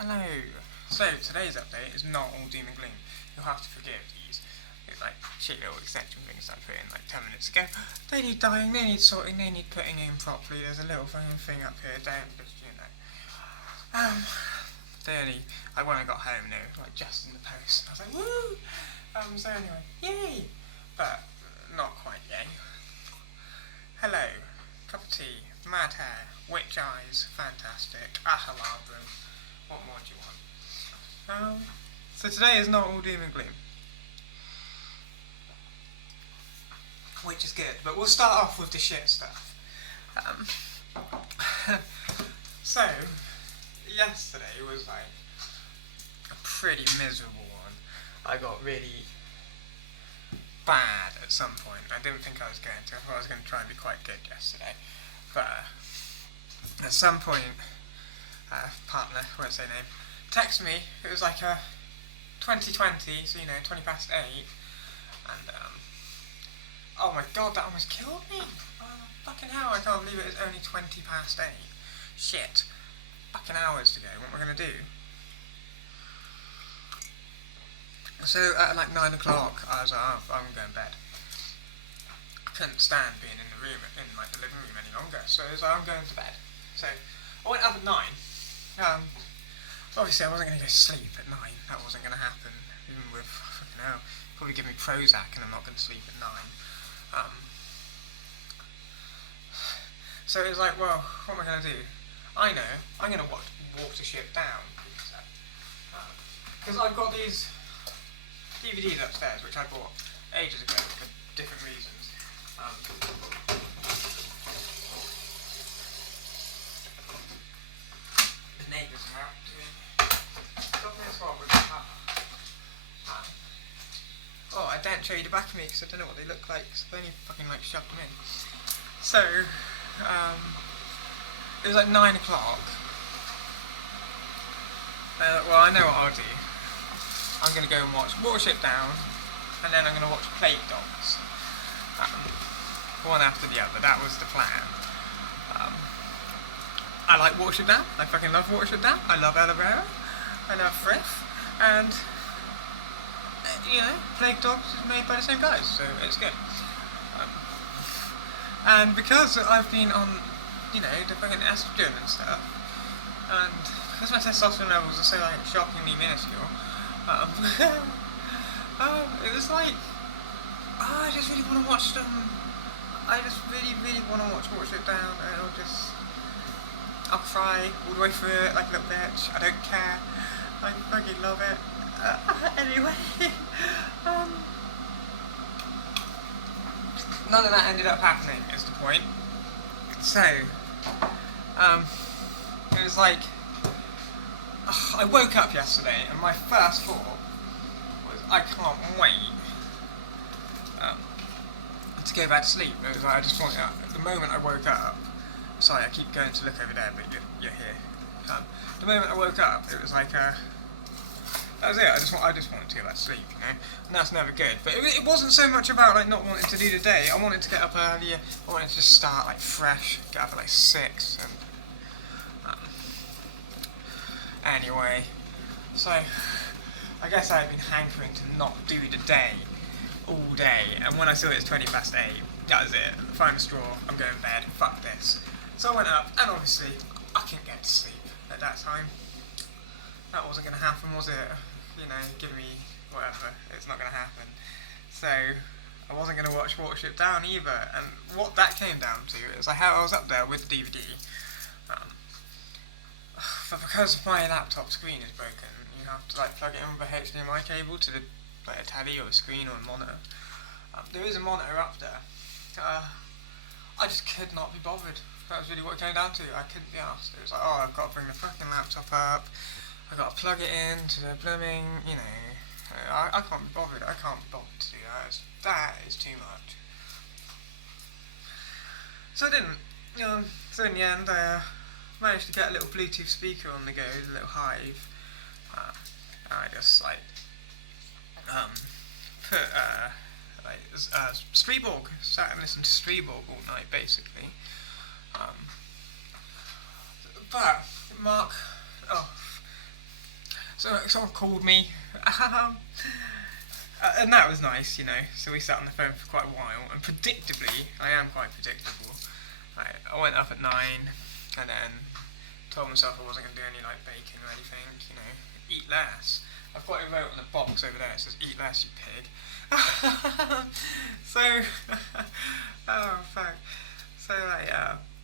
Hello. So today's update is not all doom and gloom. You'll have to forgive these like shit little extension things I put in like 10 minutes ago. They need dying, they need sorting, they need putting in properly. There's a little fucking thing up here, don't just when I got home, they were like just in the post. I was like, woo! So anyway, yay! But not quite yay. Hello, cup of tea, mad hair, witch eyes, fantastic, ahalabrum. What more do you want? So today is not all doom and gloom, which is good, but we'll start off with the shit stuff. So, yesterday was like a pretty miserable one. I got really bad at some point. I didn't think I was going to. I thought I was going to try and be quite good yesterday. But at some point, partner, won't say name, texted me. It was like a 2020, so 20 past 8. And, oh my god, that almost killed me. Fucking hell, I can't believe it was only 20 past 8. Shit. Fucking hours to go. What am I going to do? So at like 9 o'clock, I was like, oh, I'm going to bed. I couldn't stand being in the room, in like the living room any longer, so I was like, I'm going to bed. So I went up at 9. Obviously I wasn't going to go sleep at 9. That wasn't going to happen. Even with, fucking hell, probably give me Prozac and I'm not going to sleep at 9. So it was like, well, what am I going to do? I know, I'm going to watch Watership Down. Because I've got these DVDs upstairs, which I bought ages ago for different reasons. The neighbours are out doing something as well with the car. Oh, I daren't show you the back of me because I don't know what they look like, because I've only fucking like shoved them in. So, it was like 9 o'clock. Well, I know what I'll do. I'm going to go and watch Watership Down, and then I'm going to watch Plate Dogs. One after the other, that was the plan. I like Watership Down, I fucking love Watership Down, I love Ella Vera, I love Frith, and, Plague Dogs is made by the same guys, so it's good. And because I've been on, the fucking estrogen and stuff, and because my testosterone levels are so, like, shockingly minuscule, it was like, I just really want to watch them. I just really, really want to watch Watership Down, and I'll cry all the way through it like a little bitch. I don't care. I fucking love it. Anyway, none of that ended up happening, is the point. So, it was like, I woke up yesterday and my first thought was, I can't wait to go back to sleep. It was like, I just want, the moment I woke up, sorry, I keep going to look over there, but you're here. The moment I woke up, it was like, that was it. I just wanted to go back to sleep, and that's never good. But it wasn't so much about like not wanting to do the day. I wanted to get up earlier. I wanted to just start like fresh, get up at like 6, and anyway. So I guess I've been hankering to not do the day all day, and when I saw it was 20 past 8, that was it. Final straw. I'm going to bed. Fuck this. So I went up, and obviously I couldn't get to sleep at that time. That wasn't going to happen, was it? Give me whatever. It's not going to happen. So I wasn't going to watch Watership Down either. And what that came down to is I was up there with the DVD. But because my laptop screen is broken, you have to like plug it in with a HDMI cable to a telly or a screen or a monitor. There is a monitor up there. I just could not be bothered. That was really what it came down to. I couldn't be asked. It was like, oh, I've got to bring the fucking laptop up. I've got to plug it in to the blooming, I can't be bothered. I can't be bothered to do that. That is too much. So I didn't. So in the end, I managed to get a little Bluetooth speaker on the go, a little Hive. And I just put Striborg, sat and listened to Striborg all night basically. But Mark, So someone called me, and that was nice, you know. So we sat on the phone for quite a while, and predictably, I am quite predictable. I went up at 9, and then told myself I wasn't going to do any like baking or anything, you know, eat less. I've got it wrote on the box over there, it says eat less, you pig. So, oh fuck. So like,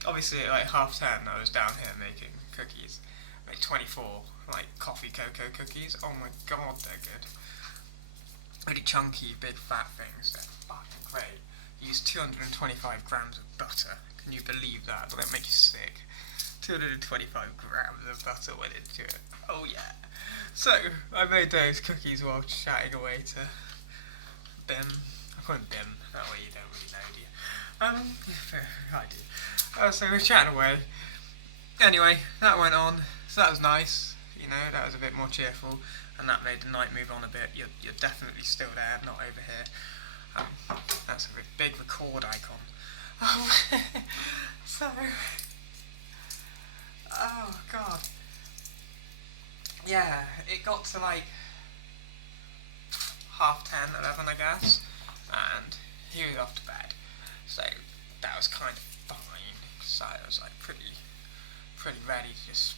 obviously at like 10:30 I was down here making cookies, like 24, like coffee cocoa cookies. Oh my god, they're good. Really chunky, big fat things, they're fucking great. Use 225 grams of butter. Can you believe that? Will that make you sick? 225 grams of butter went into it. Oh yeah. So, I made those cookies while chatting away to Bim. I call him Bim, that way you don't really know, do you? I do. So we were chatting away. Anyway, that went on. So that was nice. You know, that was a bit more cheerful. And that made the night move on a bit. You're definitely still there, not over here. That's a big record icon. So... Oh god. Yeah, it got to like 10:30, 11, I guess, and he was off to bed. So that was kind of fine. So I was like pretty ready to just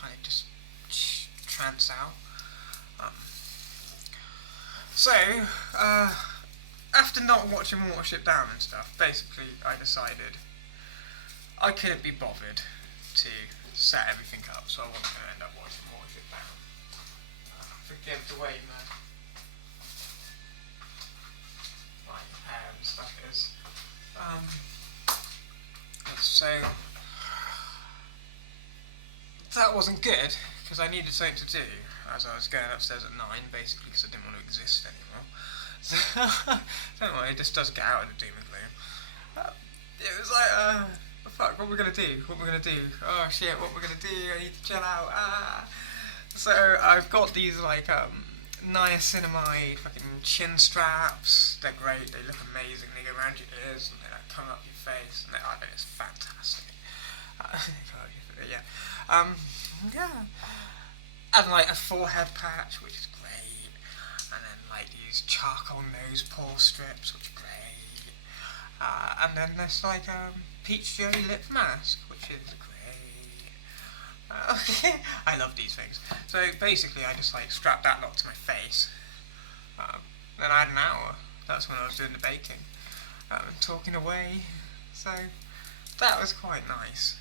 kind of just trance out. So after not watching Watership Down and stuff, basically I decided I couldn't be bothered to set everything up, so I wasn't going to end up watching Watership Down. Forgive the way my hair and stuff is. So that wasn't good, because I needed something to do as I was going upstairs at 9, basically because I didn't want to exist anymore. So, don't worry, this does get out of the doom and gloom. It was like, fuck, what we're gonna do? Oh shit, what we're gonna do? I need to chill out. So I've got these like niacinamide fucking chin straps. They're great. They look amazing. They go around your ears and they like come up your face, and I think it's fantastic. Yeah. And like a forehead patch, which is great. And then like these charcoal nose pore strips, which are great. And then there's like peach jelly lip mask, which is great. I love these things. So basically I just like strapped that lot to my face. Then I had an hour. That's when I was doing the baking. Talking away. So that was quite nice.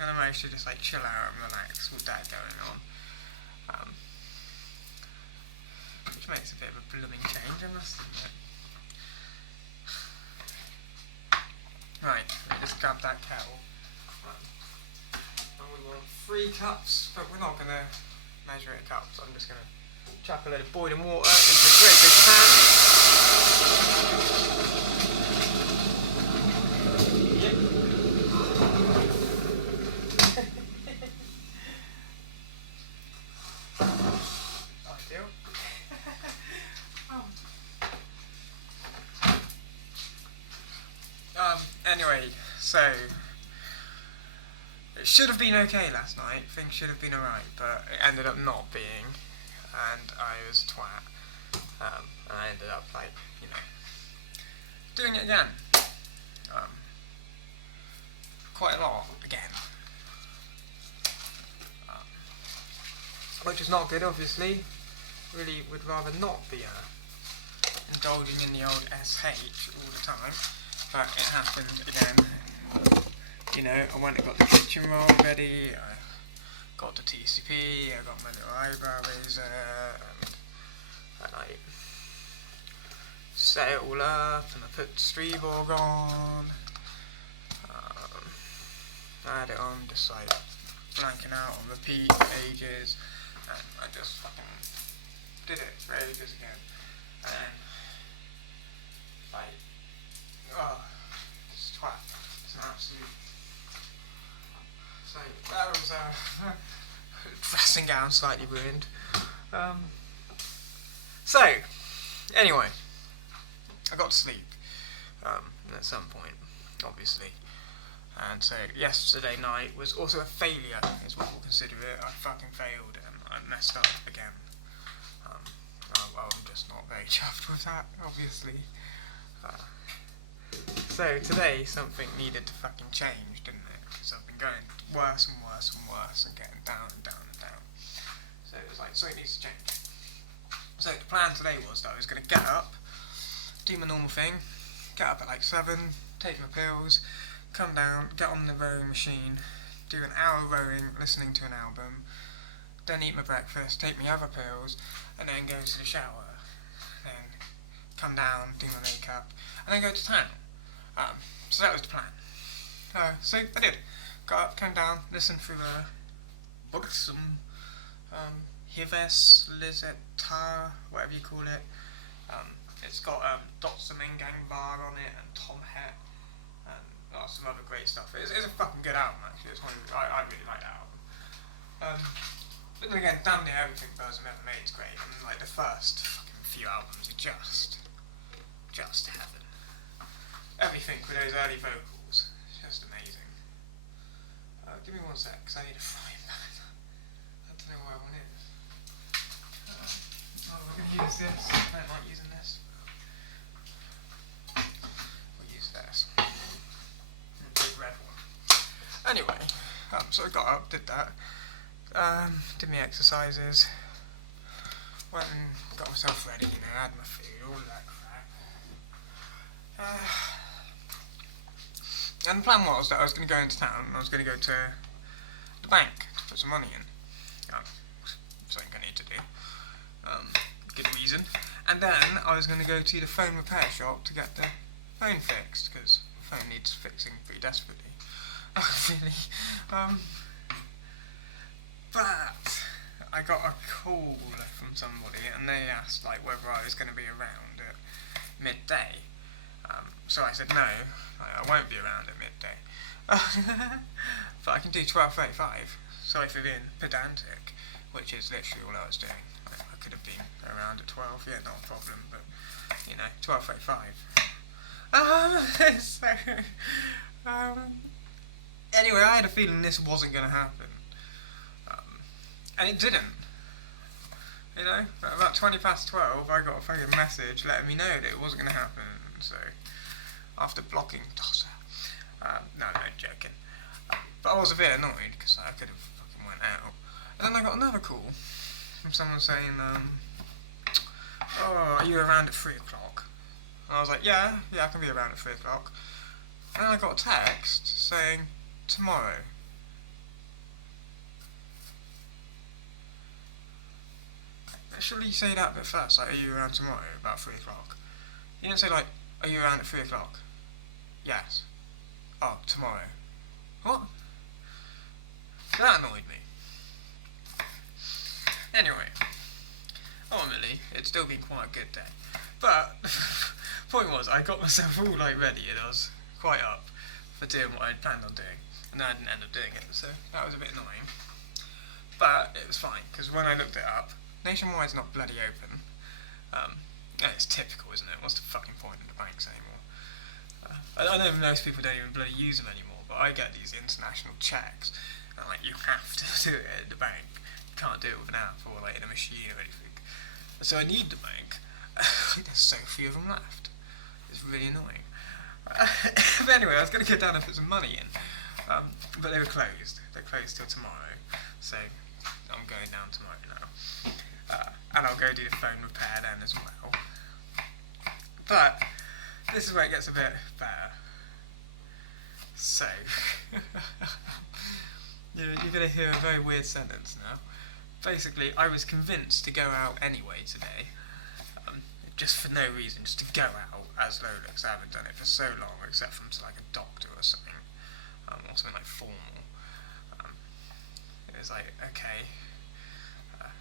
And I managed to just like chill out and relax with that going on. Which makes a bit of a blooming change, I must admit. Right, let me just grab that kettle. And we want 3 cups, but we're not going to measure it in cups. I'm just going to chuck a load of boiling water into a great big pan. Yep. Ideal. Anyway, so it should have been okay last night. Things should have been alright, but it ended up not being, and I was a twat. And I ended up like, you know, doing it again. Quite a lot again. Which is not good, obviously. Really would rather not be indulging in the old SH all the time. But it happened again. You know, I went and got the kitchen roll ready, I got the TCP, I got my little eyebrow razor, and I set it all up, and I put the Striborg on. I had it on, just like blanking out on repeat for ages, and I just fucking did it for ages again. And then, like, oh, this twat is an absolute. So that was dressing gown slightly ruined. So anyway, I got to sleep at some point, obviously. And so yesterday night was also a failure, is what we'll consider it. I fucking failed, and I messed up again. I'm just not very chuffed with that, obviously. So today something needed to fucking change, didn't it? Because I've been going worse and worse and worse and getting down and down and down. So it was like, something needs to change. So the plan today was that I was going to get up, do my normal thing, get up at like 7, take my pills, come down, get on the rowing machine, do an hour rowing, listening to an album, then eat my breakfast, take my other pills, and then go to the shower, then come down, do my makeup, and then go to town. So that was the plan. So I did. Got up, came down, listened through a book, some Hives, Lizetta, whatever you call it. It's got Lotsa Bar on it, and Tom Het, and some other great stuff. It's a fucking good album, actually. It's one I really like that album. But then again, damn near everything Burzum ever made is great, and like the first fucking few albums are just heaven. Everything with those early vocals, it's just amazing. Give me 1 sec, because I need a frying pan. I don't know where one is. We're going to use this. No, I'm not using this. We'll use this. Big red one. Anyway, so I got up, did that. Did my exercises. Went and got myself ready, had my food, all of that crap. And the plan was that I was going to go into town and I was going to go to the bank to put some money in. Something I need to do. Good reason. And then I was going to go to the phone repair shop to get the phone fixed, because the phone needs fixing pretty desperately. Really. But I got a call from somebody and they asked like whether I was going to be around at midday. So I said no, I won't be around at midday. But I can do 12:35. Sorry for being pedantic, which is literally all I was doing. I could have been around at 12, yeah, not a problem, but 12:35. Anyway, I had a feeling this wasn't going to happen. And it didn't. At about 12:20, I got a fucking message letting me know that it wasn't going to happen. So, after blocking Tosser, no, joking. But I was a bit annoyed because I could have fucking went out. And then I got another call from someone saying, "Oh, are you around at 3 o'clock?" And I was like, yeah, I can be around at 3 o'clock. And then I got a text saying, "Tomorrow." Surely you say that bit first, like, are you around tomorrow, about 3 o'clock? You didn't say, like, are you around at 3 o'clock? Yes. Oh, tomorrow. What? That annoyed me. Anyway, ultimately, it's still been quite a good day. But, point was, I got myself all, like, ready, and I was quite up for doing what I'd planned on doing. And then I didn't end up doing it, so that was a bit annoying. But it was fine, because when I looked it up, Nationwide's not bloody open. It's typical, isn't it? What's the fucking point in the banks anymore? I know most people don't even bloody use them anymore, but I get these international checks, and like you have to do it at the bank. You can't do it with an app or like in a machine or anything. So I need the bank. There's so few of them left. It's really annoying. But anyway, I was going to go down and put some money in, but they were closed. They're closed till tomorrow, so I'm going down tomorrow now. And I'll go do the phone repair then as well. But this is where it gets a bit better. So, you're going to hear a very weird sentence now. Basically, I was convinced to go out anyway today, just for no reason, just to go out as Lola, because I haven't done it for so long, except from to like a doctor or something, or something like formal. It was like, okay.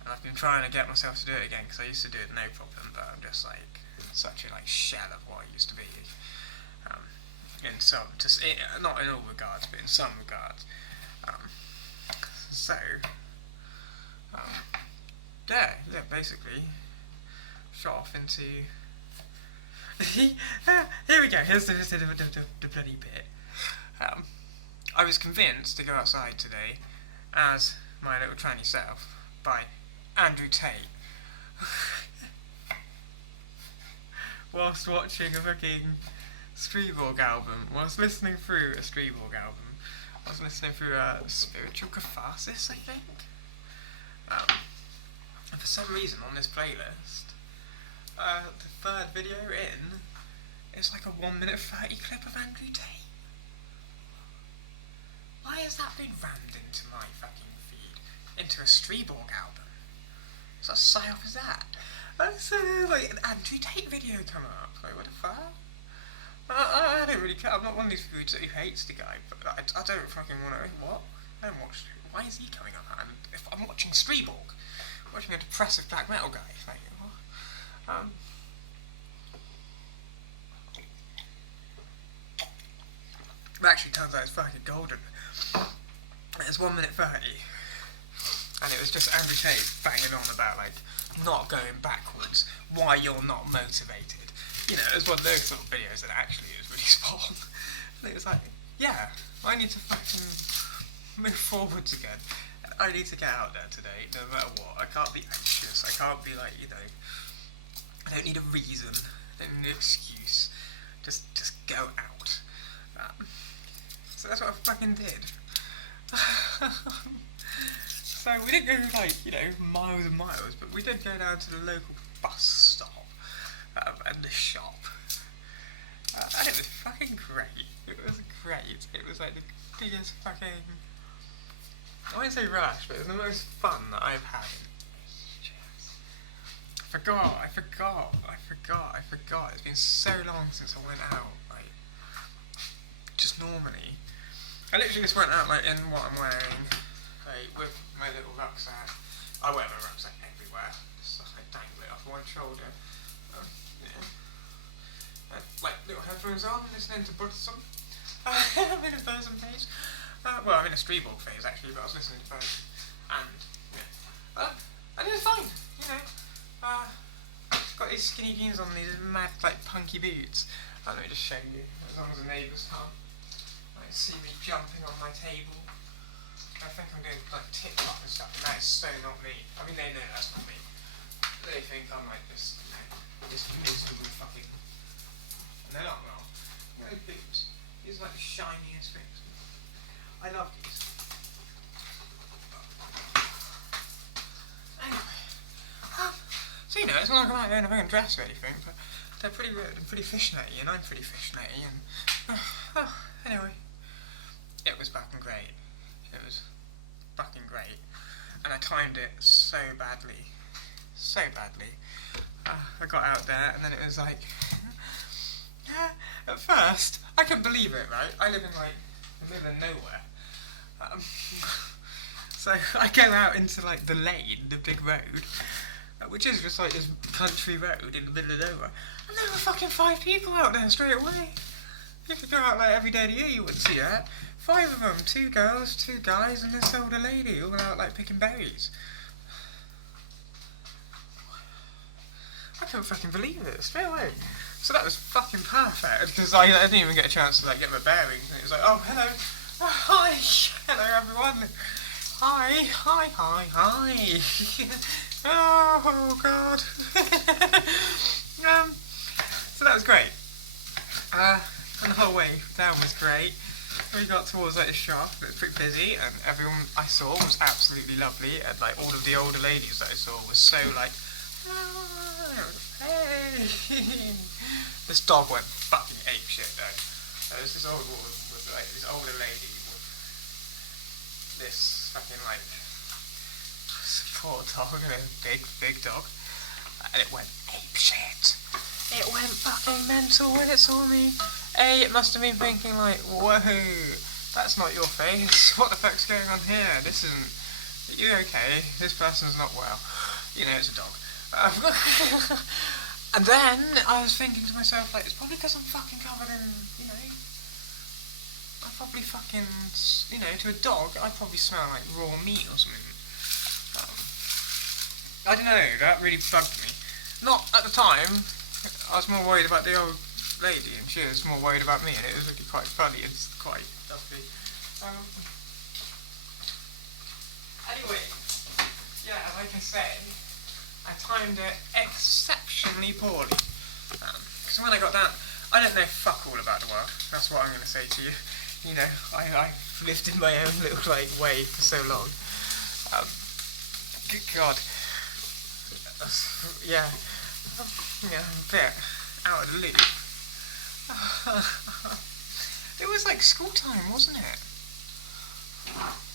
And I've been trying to get myself to do it again because I used to do it no problem, but I'm just like such a like shell of what I used to be. In some, not in all regards, but in some regards. Yeah, basically, shot off into. Here we go. Here's the bloody bit. I was convinced to go outside today as my little tranny self by Andrew Tate. Whilst watching a fucking Striborg album, whilst listening through a Striborg album, I was listening through a Spiritual Catharsis, I think. And for some reason on this playlist, the third video in is like a 1 minute 30 clip of Andrew Tate. Why has that been rammed into my fucking feed? Into a Striborg album? What psyop is that? So like an Andrew Tate video come up. Like what the fuck? I don't really care. I'm not one of these dudes who hates the guy, but I don't fucking want to. What? I don't watch. Why is he coming up? And if I'm watching Striborg, watching a depressive black metal guy, like what? It actually turns out it's fucking golden. It's 1 minute 30, and it was just Andrew Tate banging on about like not going backwards, why you're not motivated. You know, it was one of those sort of videos that actually was really spot on. And it was like, yeah, I need to fucking move forwards again. I need to get out there today, no matter what. I can't be anxious. I can't be like, you know, I don't need a reason. I don't need an excuse. Just go out. So that's what I fucking did. So we didn't go like, you know, miles and miles, but we did go down to the local bus stop and the shop. And it was fucking great. It was great. It was like the biggest fucking, I wouldn't say rush, but it was the most fun that I've had in ages. I forgot. It's been so long since I went out, like, just normally. I literally just went out like in what I'm wearing, like with my little rucksack. I wear my rucksack everywhere, just like dangle it off one shoulder. Like little headphones on, listening to Buddhism. I'm in a Buddhism phase. Well, I'm in a Striborg phase actually, but I was listening to both. And yeah, and it was fine, you know. Got these skinny jeans on, these mad like punky boots. Let me just show you, as long as the neighbours can't see me jumping on my table. I think I'm doing like TikTok and stuff, and that is so not me. I mean, they know that's not me. They think I'm like this, you know, this miserable fucking. And they're not wrong. Those boots. These are like the shiniest boots. I love these. Anyway, so you know, it's not like I'm out there in a fucking dress or anything, but they're pretty weird and pretty fishnetty, and I'm pretty fishnetty, and anyway. It was fucking great. It was fucking great. And I timed it so badly. So badly. I got out there and then it was like... At first, I couldn't believe it, right? I live in like the middle of nowhere. So I go out into like the lane, the big road, which is just like this country road in the middle of nowhere. And there were fucking 5 people out there straight away. You could go out like every day of the year, you wouldn't see that. 5 of them, 2 girls, 2 guys, and this older lady, all out like picking berries. I couldn't fucking believe it, straight away. So that was fucking perfect, because I didn't even get a chance to like get my bearings, and it was like, oh, hello, hi, hello everyone, hi, oh god. So that was great. And the whole way down was great. We got towards like a shop, it was pretty busy, and everyone I saw was absolutely lovely, and like all of the older ladies that I saw was so like, oh, hey. This dog went fucking apeshit though. There was this old woman with like this older lady with this fucking like poor dog, and a big dog, and it went apeshit. It went fucking mental when it saw me. It must have been thinking like, whoa, that's not your face. What the fuck's going on here? This isn't. Are you okay? This person's not well. You know, it's a dog. And then I was thinking to myself like, it's probably because I'm fucking covered in, you know, I probably fucking, you know, to a dog, I probably smell like raw meat or something. I don't know. That really bugged me. Not at the time. I was more worried about the old lady, and she was more worried about me, and it was really quite funny and quite lovely. Anyway, yeah, as I like I said, I timed it exceptionally poorly. Because when I got down, I don't know fuck all about the world. That's what I'm going to say to you. You know, I've lived in my own little way for so long. Good God. Yeah. Yeah, I'm a bit out of the loop. It was like school time, wasn't it?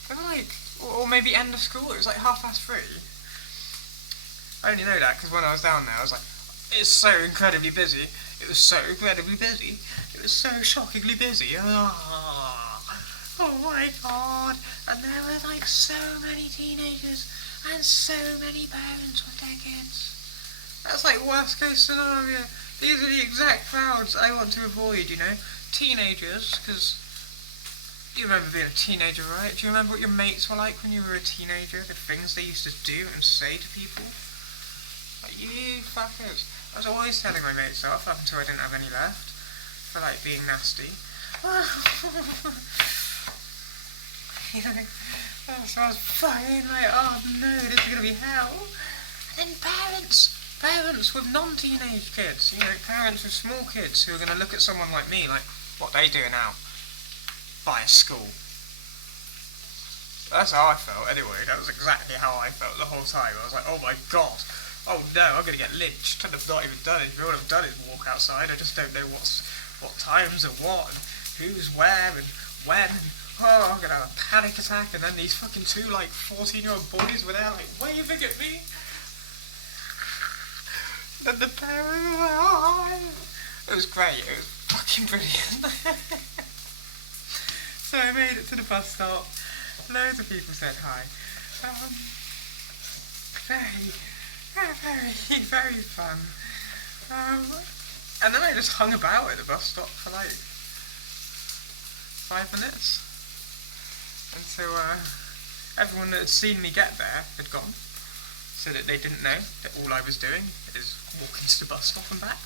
It was like, or maybe end of school. It was like 3:30. I only know that because when I was down there, I was like, it's so incredibly busy. It was so incredibly busy. It was so shockingly busy. Oh my God. And there were like so many teenagers and so many parents with their kids. That's like worst case scenario. These are the exact crowds I want to avoid, you know. Teenagers, because you remember being a teenager, right? Do you remember what your mates were like when you were a teenager? The things they used to do and say to people? Like, you fuckers. I was always telling my mates off up until I didn't have any left for like being nasty. You know, so I was fucking like, oh no, this is gonna be hell. And then parents with non-teenage kids, you know, parents with small kids who are gonna look at someone like me like, what they do now? Buy a school. That's how I felt anyway. That was exactly how I felt the whole time. I was like, oh my God. Oh no, I'm going to get lynched. I've not even done it. All I've done is walk outside. I just don't know what times and what and who's where and when. And, oh, I'm going to have a panic attack. And then these fucking two like 14-year-old boys were there like waving at me. And the parents were like, oh. It was great. It was fucking brilliant. So I made it to the bus stop. Loads of people said hi. Very fun. And then I just hung about at the bus stop for like 5 minutes. And so everyone that had seen me get there had gone. So that they didn't know that all I was doing is walking to the bus stop and back.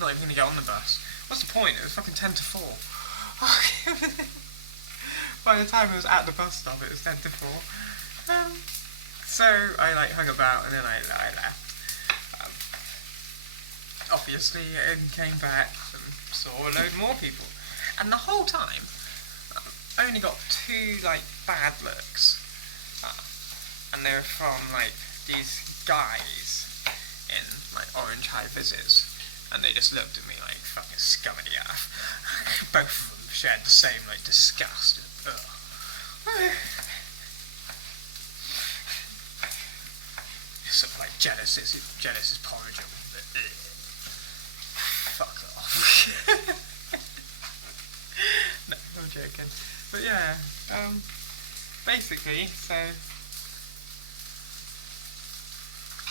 Not even going to get on the bus. What's the point? It was fucking 10 to 4. By the time I was at the bus stop, it was 10 to 4. So I like hung about and then I left. Obviously, and came back and saw a load more people. And the whole time, I only got 2 like bad looks. And they were from like these guys in like orange high vises. And they just looked at me like fucking scum of the earth. Both of them shared the same like disgust. Sort of like jealous is porridge. Fuck off. No, I'm joking. But yeah, basically, so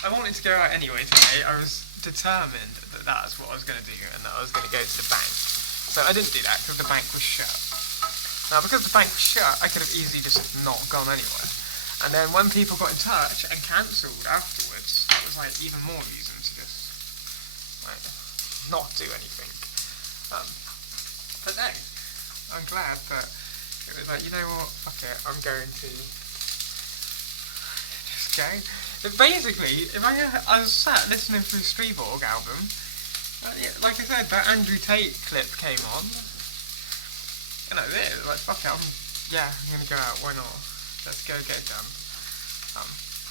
I wanted to go out anyway today. I was determined that that's what I was going to do and that I was going to go to the bank. So I didn't do that because the bank was shut. Now because the bank was shut, I could have easily just not gone anywhere. And then when people got in touch and cancelled afterwards, that was like even more reason to just like not do anything. But no, I'm glad that it was like, you know what, fuck it, I'm going to just go. Basically, if I was sat listening through Striborg album, like I said, that Andrew Tate clip came on. You know, like fuck it, I'm gonna go out. Why not? Let's go get it done.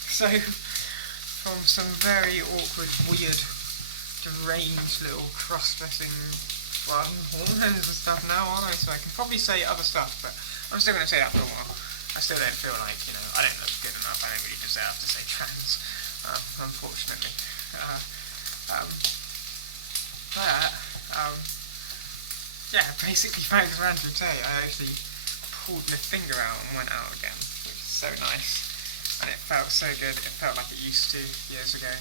So from some very awkward, weird, deranged little cross-dressing hormones and stuff now, aren't I? So I can probably say other stuff, but I'm still gonna say that for a while. I still don't feel like, you know, I don't look good enough. I don't really deserve to say trans, unfortunately. Yeah, basically thanks to Andrew Tate, I actually pulled my finger out and went out again, which is so nice. And it felt so good. It felt like it used to years ago.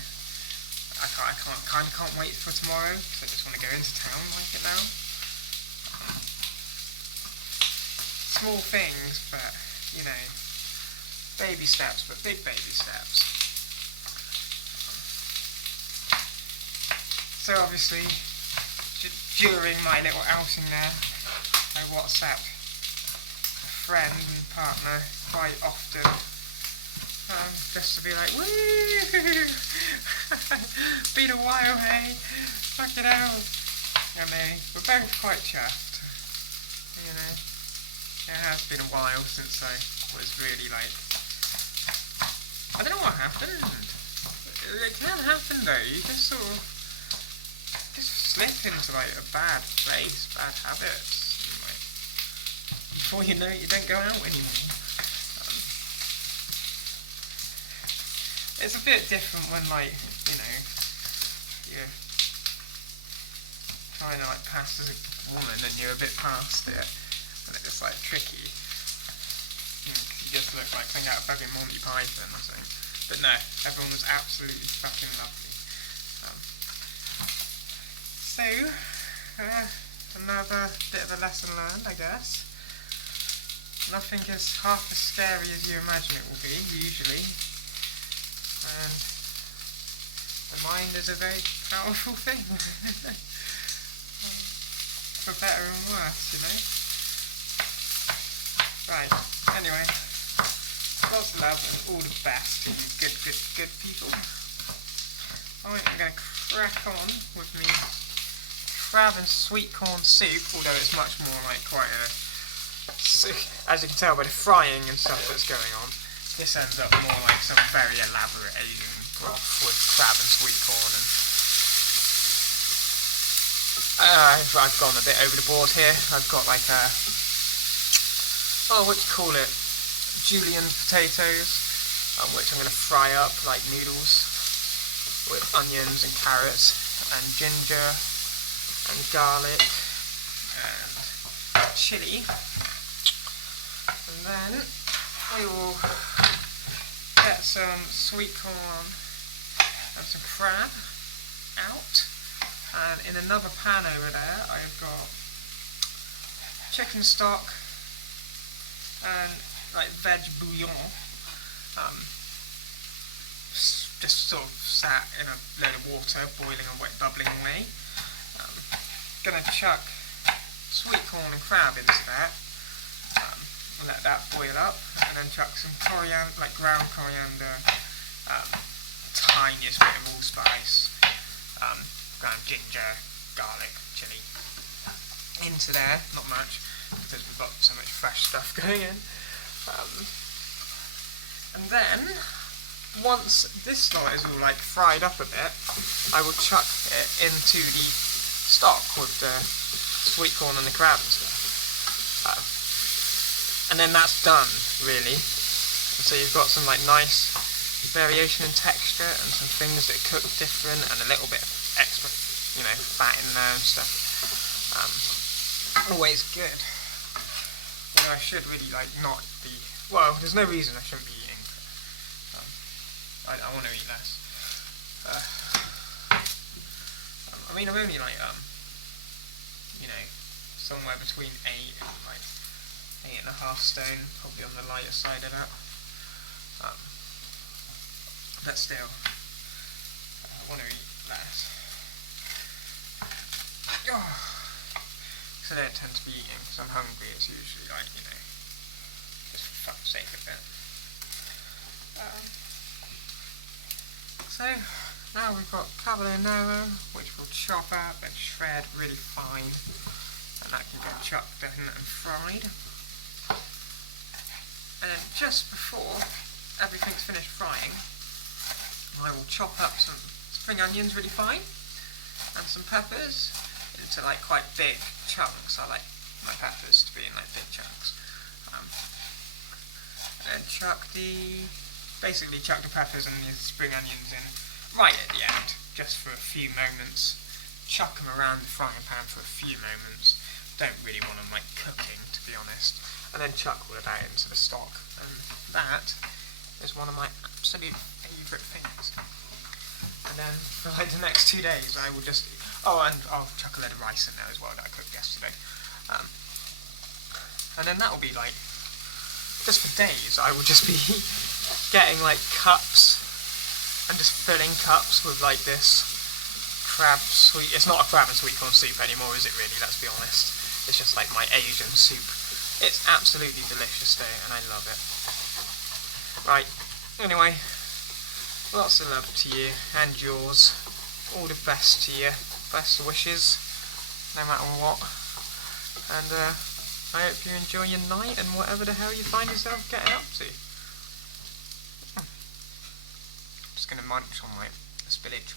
I can't wait for tomorrow because I just want to go into town like it now. Small things, but you know, baby steps, but big baby steps. So obviously, during my little outing there, I WhatsApped a friend and partner quite often just to be like, woo! Been a while, hey? Fuck it out. And we're both quite chuffed. You know, it has been a while since I was really like, I don't know what happened. It can happen though, you just sort of slip into like a bad place, bad habits, and, like, before you know it, you don't go out anymore. It's a bit different when, like, you know, you're trying to like pass as a woman and you're a bit past it, and it's just like tricky. You just look like something out of fucking Monty Python or something. But no, everyone was absolutely fucking lovely. Another bit of a lesson learned, I guess. Nothing is half as scary as you imagine it will be, usually. And the mind is a very powerful thing. For better and worse, you know. Right, anyway. Lots of love and all the best to you good people. Alright, I'm going to crack on with me crab and sweet corn soup, although it's much more like quite a, as you can tell by the frying and stuff that's going on, this ends up more like some very elaborate Asian broth with crab and sweet corn. And I've gone a bit over the board here. I've got like a, what do you call it? Julienne potatoes, which I'm going to fry up like noodles with onions and carrots and ginger and garlic and chilli. And then we will get some sweet corn and some crab out. And in another pan over there, I've got chicken stock and like veg bouillon, just sort of sat in a load of water, boiling and bubbling away. Gonna chuck sweet corn and crab into that, and let that boil up, and then chuck some coriander, like ground coriander, tiniest bit of allspice, ground ginger, garlic, chilli, into there, not much, because we've got so much fresh stuff going in. And then, once this lot is all like fried up a bit, I will chuck it into the stock with the sweet corn and the crab and stuff. And then that's done, really. And so you've got some like nice variation in texture and some things that cook different and a little bit of extra, you know, fat in there and stuff. Always good. You know, I should really like not be, well, there's no reason I shouldn't be eating. I want to eat less. I mean, I'm only like, you know, somewhere between 8 and like 8.5 stone, probably on the lighter side of that. But still, I want to eat less. So I don't tend to be eating, because I'm hungry. It's usually like, you know, just for fuck's sake a bit. So now we've got cavallino, which we'll chop up and shred really fine, and that can get chucked in and fried. And then just before everything's finished frying, I will chop up some spring onions really fine and some peppers into like quite big chunks. I like my peppers to be in like big chunks. And basically chuck the peppers and the spring onions in right at the end, just for a few moments. Chuck them around the frying pan for a few moments. Don't really want them like cooking, to be honest. And then chuck all of that into the stock. And that is one of my absolute favourite things. And then for like the next 2 days I will just, and I'll chuck a load of rice in there as well that I cooked yesterday. And then that will be like, just for days I will just be getting like cups and just filling cups with like this it's not a crab and sweet corn soup anymore, is it really? Let's be honest. It's just like my Asian soup. It's absolutely delicious though, and I love it. Right, Anyway, lots of love to you and yours. All the best to you. Best wishes, no matter what. And I hope you enjoy your night and whatever the hell you find yourself getting up to. Just gonna munch on my spillage.